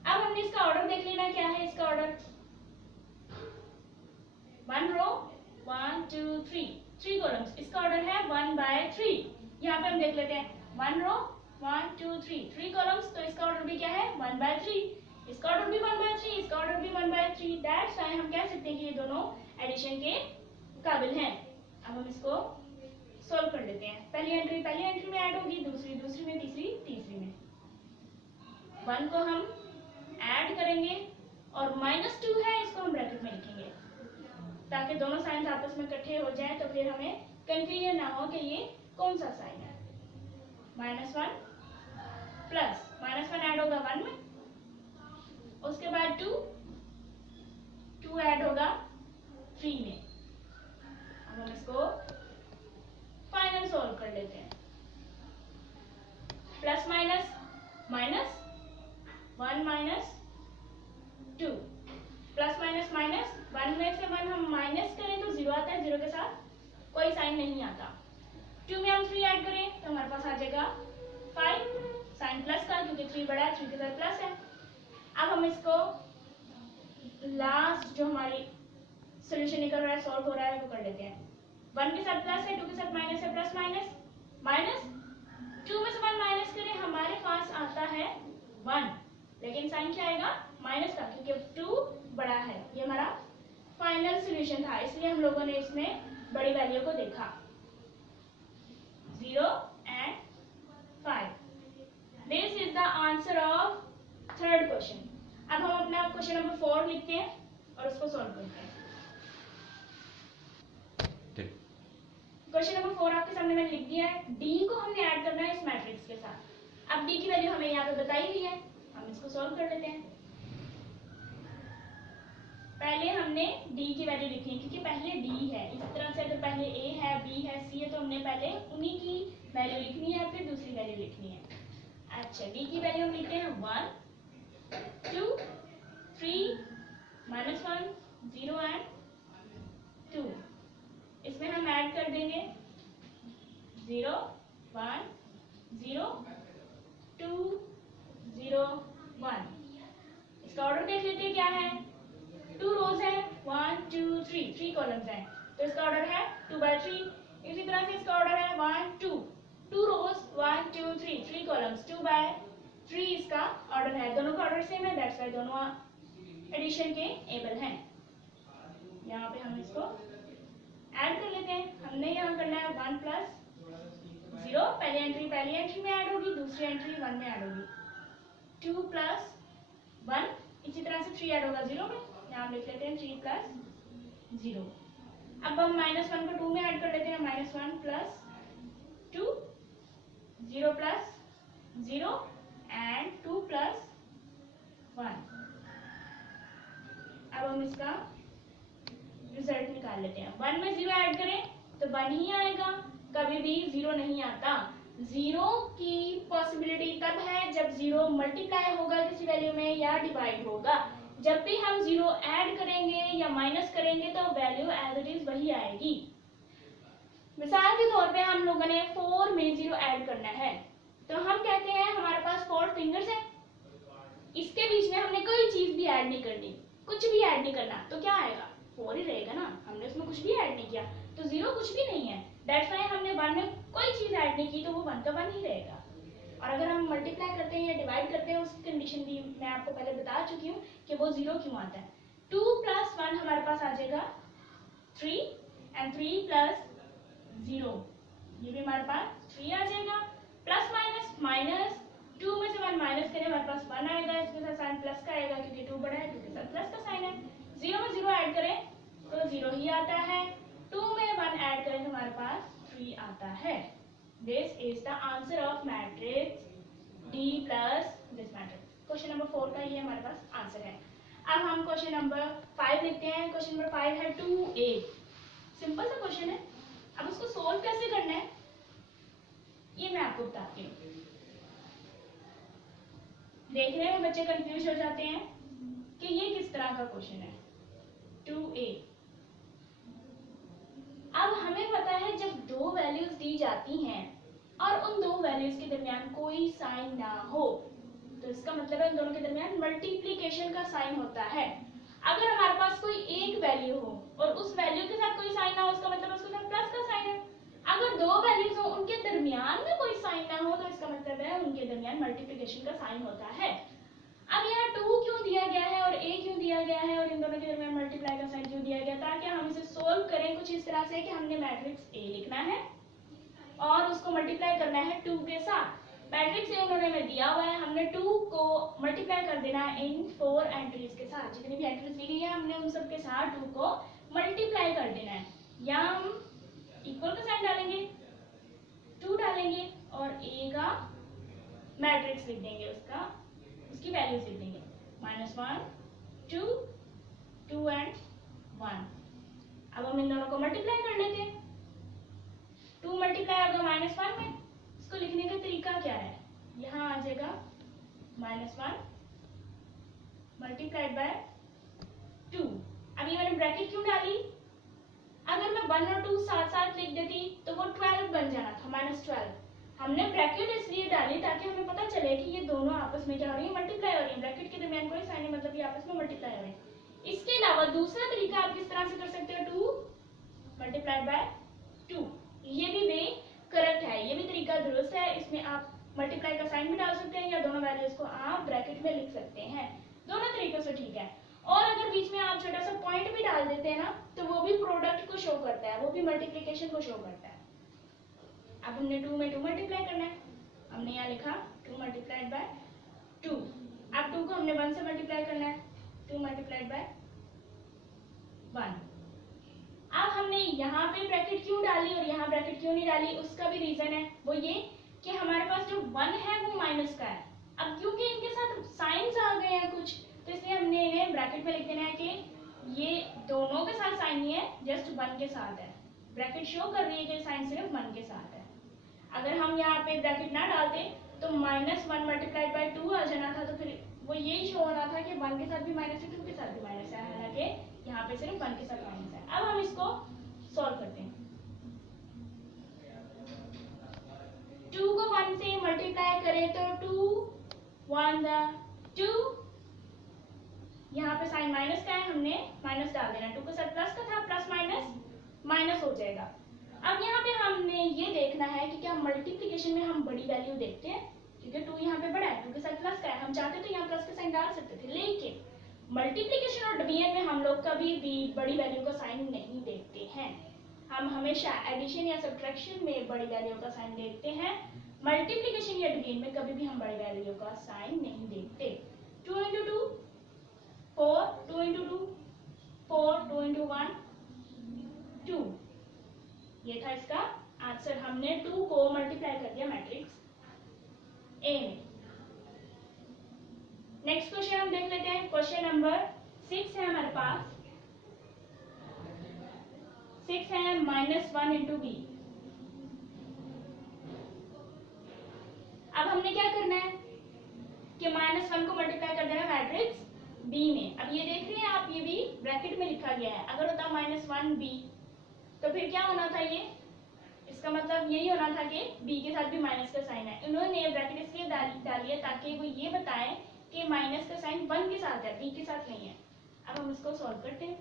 अब हमने इसका ऑर्डर देख लेना, क्या है इसका ऑर्डर। 1 रो 1 2 3 कॉलम्स, इसका ऑर्डर है 1/3। यहाँ पे हम देख लेते हैं 1 रो 1 2 3 कॉलम्स, तो इसका ऑर्डर भी क्या है 1/3। इसका ऑर्डर भी 1/3, इसका ऑर्डर भी 1/3। दैट्स व्हाई हम कह सकते हैं कि ये दोनों एडिशन के काबिल हैं। अब हम इसको सॉल्व कर लेते हैं। पहली एंट्री में ऐड होगी, दूसरी में, तीसरी में। 1 को हम ऐड करेंगे और -2 है, इसको हम ब्रैकेट में लिखेंगे ताकि दोनों साइंस आपस में इकट्ठे हो जाएं, तो फिर हमें कंफ्यूजन ना हो कि ये कौन सा साइन है। -1 प्लस -1 ऐड होगा 1 में, उसके बाद 2 ऐड होगा 3 में। अब हम इसको फाइनल सॉल्व कर लेते हैं। Plus minus minus 1 -2 plus minus minus, 1 में से 1 हम माइनस करें तो 0 आता है, 0 के साथ कोई साइन नहीं आता। 2 में हम 3 ऐड करें तो हमारे पास आ जाएगा 5, साइन प्लस का, क्योंकि 3 बड़ा है, 3 के साथ प्लस है। अब हम इसको लास्ट जो हमारी सोल्यूशन निकल रहा है, सॉल्व हो रहा है, वो कर लेते हैं। 1 के साथ प्लस है, 2 के साथ माइनस है, प्लस माइनस माइनस 2 में से 1 माइनस करें, हमारे पास आता है 1, लेकिन साइन क्या आएगा? माइनस का, क्योंकि 2 बड़ा है। ये हमारा फाइनल सोल्यूशन था, इसलिए हम लोगों ने इसमें बड़ी वैल्यू को देखा। 0 and 5. This is the answer of third question. अब हम अपना क्वेश्चन नंबर 4 लिखते हैं और उसको सॉल्व करते हैं। क्वेश्चन नंबर 4 आपके सामने मैंने लिख दिया है। डी को हमने ऐड करना है इस मैट्रिक्स के साथ। अब डी की वैल्यू हमें यहाँ पे बताई हुई है, हम इसको सॉल्व कर लेते हैं। पहले हमने डी की वैल्यू लिखनी है, क्योंकि पहले डी है। इस तरह से अगर पहले ए है, बी है, सी है, तो हमने पहले उन्हीं की वैल्यू लिखनी है, फिर दूसरी वैल्यू लिखनी है। अच्छा, डी की वैल्यू हम लिखते हैं 1 2 3 -1 0 एंड 2। इसमें हम ऐड कर देंगे 0 1 0 2 0 1। इसका ऑर्डर देख लेते हैं क्या है। 2 रोज है, 1 2 3 कॉलम्स हैं, तो इसका ऑर्डर है 2/3। इसी तरह से इसका ऑर्डर है 1 2 2 रोज 1 2 3 कॉलम्स 2/3 इसका ऑर्डर है। दोनों का ऑर्डर सेम है, दैट्स वाई दोनों एडिशन के एबल हैं। यहाँ पे हम इसको ऐड कर लेते हैं। हमने यहाँ करना है 1 + 0, पहली एंट्री में ऐड होगी, दूसरी एंट्री 1 में ऐड होगी। 2 + 1, इसी तरह से 3 ऐड होगा 0 में, यहाँ लिख लेते हैं 3 + 0। अब हम -1 को 2 में ऐड कर लेते हैं, -1 + 2 0 + 0 एंड 2 + 1। अब हम इसका रिजल्ट निकाल लेते हैं। 1 में 0 ऐड करें तो 1 ही आएगा, कभी भी 0 नहीं आता। 0 की पॉसिबिलिटी तब है जब 0 मल्टीप्लाई होगा किसी वैल्यू में या डिवाइड होगा। जब भी हम 0 ऐड करेंगे या माइनस करेंगे तो वैल्यू एज इट इज वही आएगी। मिसाल के तौर पे हम लोगों ने 4 में 0 ऐड करना है, तो हम कहते हैं हमारे पास 4 फिंगर्स हैं, इसके बीच में हमने कोई चीज भी ऐड नहीं करनी, कुछ भी ऐड नहीं करना, तो क्या आएगा? 4 ही रहेगा ना, हमने उसमें कुछ भी ऐड नहीं किया, तो 0 कुछ भी नहीं है। दैट्स व्हाई हमने 1 में कोई चीज ऐड नहीं की, तो वो 1 का 1 ही रहेगा। और अगर हम मल्टीप्लाई करते हैं या डिवाइड करते हैं, उसकी कंडीशन भी मैं आपको पहले बता चुकी हूँ कि वो 0 क्यों आता है। 2 + 1 हमारे पास आ जाएगा 3 एंड 3 + 0, ये भी हमारे पास 3 आ जाएगा। प्लस माइनस 2 में से 1 माइनस करें, हमारे पास 1 आएगा, इसके साथ साइन प्लस का आएगा क्योंकि 2 बड़ा है, 2 के साथ प्लस का साइन है। 0 में 0 ऐड करें तो 0 ही आता है, 2 में 1 ऐड करें तो हमारे पास 3 आता है। This is the answer of matrix D plus this matrix. Question number 4 का ये हमारे पास आंसर है। अब हम क्वेश्चन नंबर 5 लिखते हैं। क्वेश्चन नंबर 5 है 2A। सिंपल सा क्वेश्चन है। अब उसको सोल्व कैसे करना है ये मैं आपको बताती हूँ। देखने में बच्चे कंफ्यूज हो जाते हैं कि ये किस तरह का क्वेश्चन है। 2A, अब हमें पता है जब दो वैल्यूज दी जाती हैं और उन दो वैल्यूज के दरमियान कोई साइन ना हो, तो इसका मतलब है उन दोनों के दरमियान मल्टीप्लिकेशन का साइन होता है। अगर हमारे पास कोई एक वैल्यू हो और उस वैल्यू के साथ कोई साइन ना हो, इसका मतलब उसके साथ प्लस का साइन है। अगर दो वैल्यूज हो उनके दरमियान में कोई साइन ना हो, तो इसका मतलब है उनके दरमियान मल्टीप्लिकेशन का साइन होता है। अब यहाँ 2 क्यों दिया गया है और a क्यों दिया गया है और इन दोनों के दरमियान मल्टीप्लाई का साइन क्यों दिया गया, ताकि हम इसे सोल्व करें कुछ इस तरह से कि हमने मैट्रिक्स A लिखना है और उसको मल्टीप्लाई करना है 2 के साथ। मैट्रिक्स A उन्होंने हमें दिया हुआ है, हमने 2 को मल्टीप्लाई कर देना है इन 4 एंट्रीज के साथ। जितनी भी एंट्रीज दी गई है हमने उन सब के साथ 2 को मल्टीप्लाई कर देना है। यहाँ हम इक्वल का साइन डालेंगे, 2 डालेंगे और A का मैट्रिक्स लिख देंगे, उसकी वैल्यूज लिख देंगे, -1 2 2 एंड 1। अब हम इन दोनों को मल्टीप्लाई कर लेते हैं। 2 मल्टीप्लाई होगा -1 में, इसको लिखने का तरीका क्या है, यहाँ आ जाएगा -1 मल्टीप्लाइड बाय 2। अब ये मैंने ब्रैकेट क्यों डाली, अगर मैं 1 और 2 साथ साथ लिख देती तो वो 12 बन जाना था, -12। हमने ब्रैकेट इसलिए डाली ताकि हमें पता चले कि ये दोनों आपस आपस में क्या हो रही है, मल्टीप्लाई हो रही है। ब्रैकेट के दरमियान कोई साइन है, मतलब ये आपस में मल्टीप्लाई हो रहे हैं। इसके अलावा दूसरा तरीका आप किस तरह से कर सकते हो, 2 मल्टीप्लाइड बाय 2, ये भी वे करेक्ट है, ये भी तरीका दुरुस्त है। इसमें आप मल्टीप्लाई का साइन भी डाल सकते हैं या दोनों वैल्यूज को आप ब्रैकेट में लिख सकते हैं, दोनों तरीकों से ठीक है। और अगर बीच में आप छोटा सा पॉइंट भी डाल देते हैं ना, तो वो भी प्रोडक्ट को शो करता है, वो भी मल्टीप्लिकेशन को शो करता है। अब हमने 2 में 2 मल्टीप्लाई करना है, हमने यहाँ लिखा 2 मल्टीप्लाइड बाय 2। अब 2 को हमने 1 से मल्टीप्लाई करना है, 2 मल्टीप्लाइड बाय 1। अब हमने यहाँ पे ब्रैकेट क्यों डाली और यहाँ ब्रैकेट क्यों नहीं डाली, उसका भी रीजन है, वो ये कि हमारे पास जो 1 है वो माइनस का है। अब क्योंकि इनके साथ साइंस आ गए हैं कुछ, तो इसलिए हमने इन्हें ब्रैकेट में लिख देना है कि ये दोनों के साथ साइन नहीं है, जस्ट 1 के साथ है। ब्रैकेट शो कर रही है कि साइन सिर्फ 1 के साथ है। अगर हम यहाँ पे ब्रैकेट ना डालते तो -1 मल्टीप्लाइड बाय 2 आ जाना था, तो फिर वो यही शो होना था कि 1 के साथ भी माइनस है, 2 के साथ भी माइनस है, हालांकि यहाँ पे सिर्फ 1 के साथ माइनस है। अब हम इसको सॉल्व करते हैं। 2 को 1 से मल्टीप्लाई करें तो 2 1 2, यहाँ पे साइन माइनस का है, हमने माइनस डाल देना। 2 के साथ प्लस का था, प्लस माइनस माइनस हो जाएगा। अब यहाँ पे हमने ये देखना है कि क्या मल्टीप्लिकेशन में हम बड़ी वैल्यू देखते हैं, क्योंकि 2 यहाँ पे बड़ा है, 2 के साथ प्लस का है, हम चाहते तो यहाँ प्लस का साइन डाल सकते थे, लेकिन मल्टीप्लिकेशन और डिवीजन में हम लोग कभी भी बड़ी वैल्यू का साइन नहीं देखते हैं। हम हमेशा एडिशन या सब्ट्रैक्शन में बड़ी वैल्यू का साइन देखते हैं, मल्टीप्लिकेशन या डिवीजन में कभी भी हम बड़ी वैल्यू का साइन नहीं देखते। 2 into 2 4, 2 into 2 4, 2 into 1 2, ये था इसका आंसर। हमने 2 को मल्टीप्लाई कर दिया मैट्रिक्स ए में। नेक्स्ट क्वेश्चन हम देख लेते हैं, क्वेश्चन नंबर 6 है हमारे पास। 6 है -1 into b। अब हमने क्या करना है कि -1 को मल्टीप्लाई कर देना मैट्रिक्स b में। अब ये देख रहे हैं आप, ये भी ब्रैकेट में लिखा गया है। अगर होता -1b तो फिर क्या होना था, ये इसका मतलब यही होना था कि b के साथ भी माइनस का साइन है। इन्होंने ब्रैकेट इसलिए डाली है ताकि वो ये बताएं कि माइनस का साइन 1 के साथ है, b के साथ नहीं है। अब हम इसको सॉल्व करते हैं।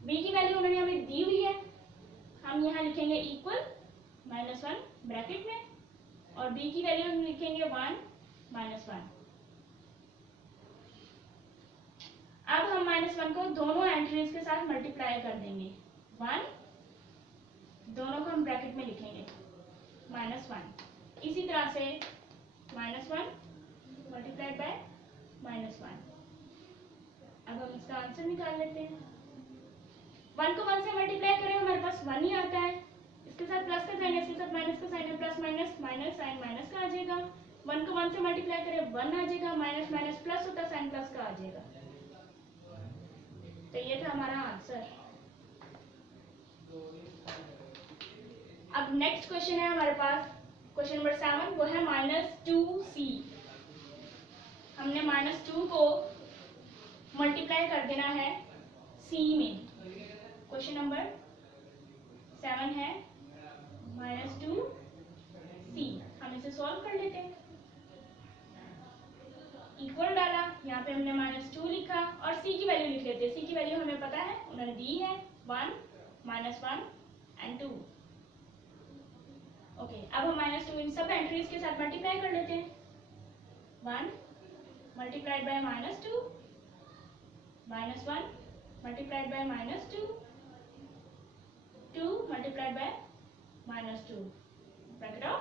b की वैल्यू उन्होंने हमें दी हुई है, हम यहाँ लिखेंगे इक्वल -1 ब्रैकेट में, और b की वैल्यू हम लिखेंगे 1 -1। अब हम -1 को दोनों एंट्रीज के साथ मल्टीप्लाई कर देंगे। 1, दोनों को हम ब्रैकेट में लिखेंगे -1। इसी तरह से -1 मल्टीप्लाइड बाय -1। अब हम इसका आंसर निकाल लेते हैं। 1 को 1 से मल्टीप्लाई करें, हमारे पास 1 ही आता है। इसके साथ प्लस का साइन है, इसके साथ माइनस का साइन है, plus minus minus sign minus का आ जाएगा। 1 को 1 से मल्टीप्लाई करें, 1 आ जाएगा, माइनस माइनस प्लस होता, साइन प्लस का आ जाएगा। तो ये था हमारा आंसर। अब नेक्स्ट क्वेश्चन है हमारे पास, क्वेश्चन नंबर 7, वो है -2c। हमने -2 को मल्टीप्लाई कर देना है c में। क्वेश्चन नंबर 7 है -2c। हम इसे सॉल्व कर लेते हैं। इक्वल डाला, यहाँ पे हमने -2 लिखा और c की वैल्यू लिख लेते हैं। c की वैल्यू हमें पता है, उन्होंने दी है 1 -1 and 2। ओके, अब हम -2 इन सब एंट्रीज के साथ मल्टीप्लाई कर लेते हैं। 1 multiplied by -2, -1 multiplied by -2, 2 multiplied by -2, bracket of.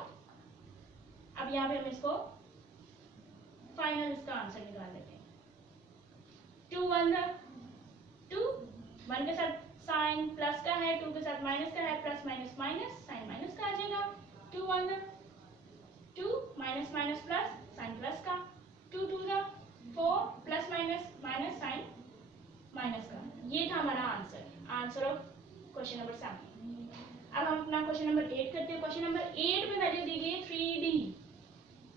अब यहाँ पे हम इसको फाइनल इसका आंसर निकाल लेते हैं। 2 1 2, 1 के साथ साइन प्लस का है, 2 के साथ माइनस का है, plus minus minus, sign minus का आ जाएगा। 2 1 2, minus minus plus, sign plus का। 2 2 4, plus minus minus, sign minus का। ये था हमारा आंसर ऑफ क्वेश्चन नंबर 7। अब हम अपना क्वेश्चन नंबर 8 करते हैं। क्वेश्चन नंबर 8 में वैल्यू दी गई है 3d।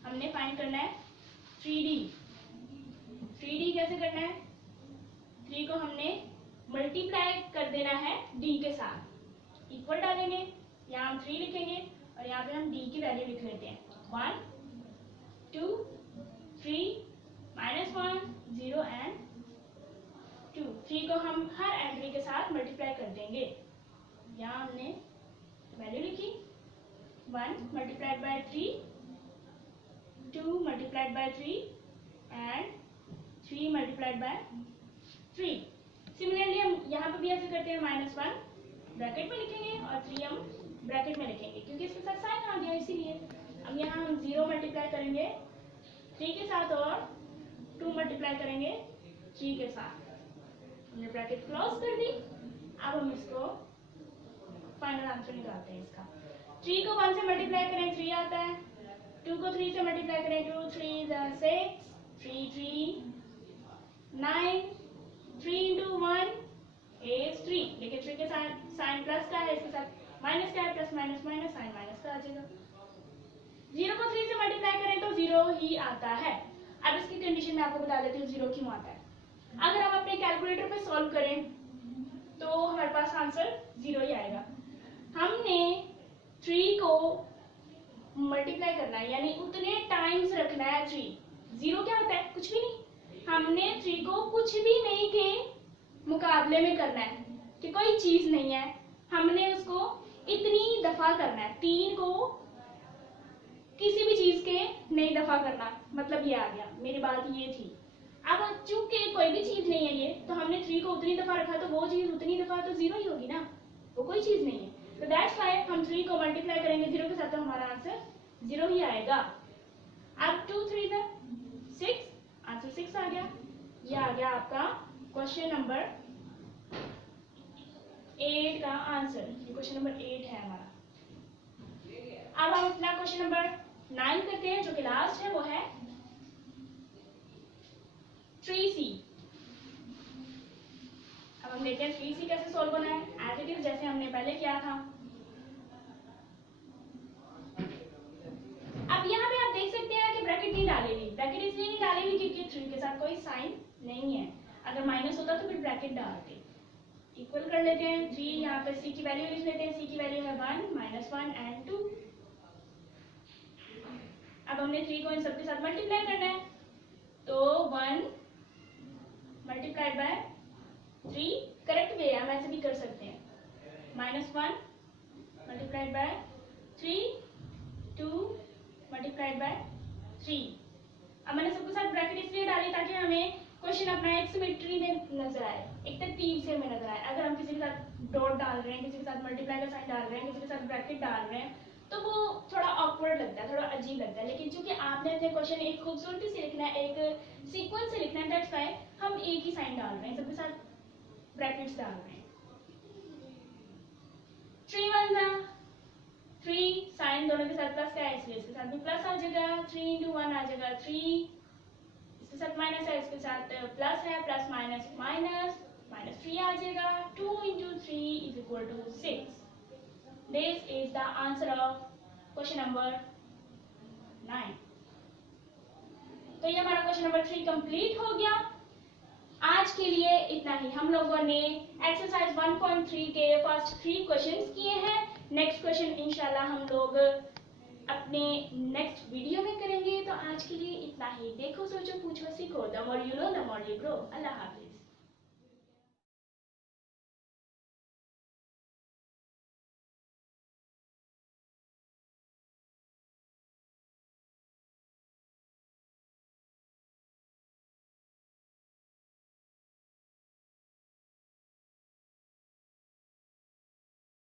हमने फाइंड करना है 3d। 3d कैसे करना है, 3 को हमने मल्टीप्लाई कर देना है d के साथ। इक्वल डालेंगे, यहाँ हम 3 लिखेंगे और यहाँ पे हम d की वैल्यू लिख लेते हैं 1 3 -1 0 एंड 2। 3 को हम हर एंट्री के साथ मल्टीप्लाई कर देंगे। यहाँ हमने वैल्यू लिखी 1 multiplied by 3, 2 multiplied by 3 and 3 multiplied by 3। Similarly हम यहाँ पे भी ऐसे करते हैं, -1 ब्रैकेट में लिखेंगे और 3 हम ब्रैकेट में लिखेंगे क्योंकि इसके साथ साइन आ गया इसीलिए। अब यहाँ हम 0 मल्टीप्लाई करेंगे 3 के साथ और 2 मल्टीप्लाई करेंगे 3 के साथ। हमने ब्रैकेट क्लोज कर दी। अब हम इसको फाइनल आंसर निकालते हैं इसका। 3 को 1 से मल्टीप्लाई करें 3 आता है, 2 को 3 से मल्टीप्लाई करें 2 3 6, 3 3 9, 3 into 1 is 3। लेकिन 3 के साथ साइन प्लस का है, इसके साथ माइनस का है, plus minus minus sign minus का आ जाएगा। 0 को 3 से मल्टीप्लाई करें तो 0 ही आता है। अब इसकी कंडीशन में आपको बता देती हूँ 0 क्यों आता है। अगर हम अपने कैलकुलेटर पे सॉल्व करें तो हमारे पास आंसर 0 ही आएगा। हमने 3 को मल्टीप्लाई करना है यानी उतने टाइम्स रखना है 3। 0 क्या होता है? कुछ भी नहीं। हमने 3 को कुछ भी नहीं के मुकाबले में करना है कि कोई चीज नहीं है, हमने उसको इतनी दफा करना है। 3 को किसी भी चीज के नहीं दफा करना, मतलब ये आ गया। मेरी बात ये थी। अब चूंकि कोई भी चीज नहीं है ये, तो हमने 3 को उतनी दफा रखा तो वो चीज उतनी दफा तो 0 ही होगी ना, वो कोई चीज नहीं है। तो दैट्स व्हाई हम 3 को मल्टीप्लाई करेंगे 0 के साथ तो हमारा आंसर 0 ही आएगा। अब 2 3 6, आंसर 6 आ गया। ये आ गया आपका क्वेश्चन नंबर 8 का आंसर। ये क्वेश्चन नंबर 8 है हमारा। अब हम अपना क्वेश्चन नंबर 9 करते हैं जो कि लास्ट है, वो है 3C। अब हम देखते हैं 3C कैसे सॉल्व होना है। एज इट इज जैसे हमने पहले किया था। अब यहाँ पे आप देख सकते हैं कि ब्रैकेट नहीं डाली हुई। ब्रैकेट इसलिए नहीं डाली हुई क्योंकि 3 के साथ कोई साइन नहीं है। अगर माइनस होता तो फिर ब्रैकेट डालते। इक्वल कर लेते हैं 3, यहाँ पे C की वैल्यू लिख लेते हैं। C की वैल्यू है 1 -1 एंड 2। अब हमने 3 को इन सबके साथ मल्टीप्लाई करना है तो 1 मल्टीप्लाइड बाय 3 करेक्ट वे है, हम ऐसे भी कर सकते हैं। -1 मल्टीप्लाइड बाय 3, 2 मल्टीप्लाइड बाय 3। अब मैंने सबके साथ ब्रैकेट इसलिए डाली ताकि हमें क्वेश्चन अपना एक सिमेट्री में नजर आए, एक तरतीब से हमें नजर आए। अगर हम किसी के साथ डॉट डाल रहे हैं, किसी के साथ मल्टीप्लाई का साइन डाल रहे हैं, किसी के साथ ब्रैकेट डाल रहे हैं तो वो थोड़ा ऑकवर्ड लगता है, थोड़ा अजीब लगता है। लेकिन चूंकि आपने अपने क्वेश्चन एक खूबसूरती से लिखना है, एक सीक्वेंस से लिखना है, दैट्स व्हाई हम एक ही साइन डाल रहे हैं, सबके साथ ब्रैकेट्स डाल रहे हैं। 3 1 3, साइन दोनों के साथ प्लस का है इसलिए इसके साथ भी प्लस आ जाएगा। 3 into 1 आ जाएगा 3, इसके साथ माइनस है, इसके साथ प्लस है, प्लस माइनस माइनस -3 आ जाएगा। 2 into 3 is equal to 6। This is the answer of question number 9। तो ये हमारा क्वेश्चन नंबर 3 कंप्लीट हो गया। आज के लिए इतना ही। हम लोगों ने एक्सरसाइज 1.3 के फर्स्ट 3 क्वेश्चंस किए हैं। नेक्स्ट क्वेश्चन इंशाल्लाह हम लोग अपने नेक्स्ट वीडियो में करेंगे। तो आज के लिए इतना ही। देखो, सोचो, पूछो, सीखो। The more you know the more you grow. Allah Hafiz.